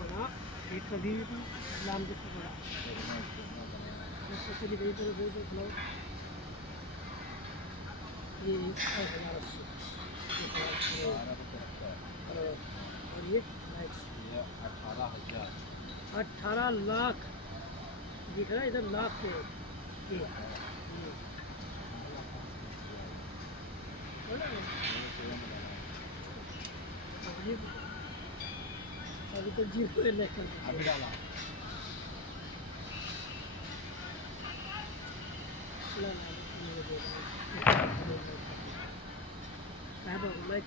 बना एक कभी भी इस्लाम किसको पड़ा चली गई तो देख लो ये हमारा और ये लाइट्स ये 18,000 18 लाख दिख रहा है इधर लाख के ये अभी तो जीरो लेकर अभी डाला लाइक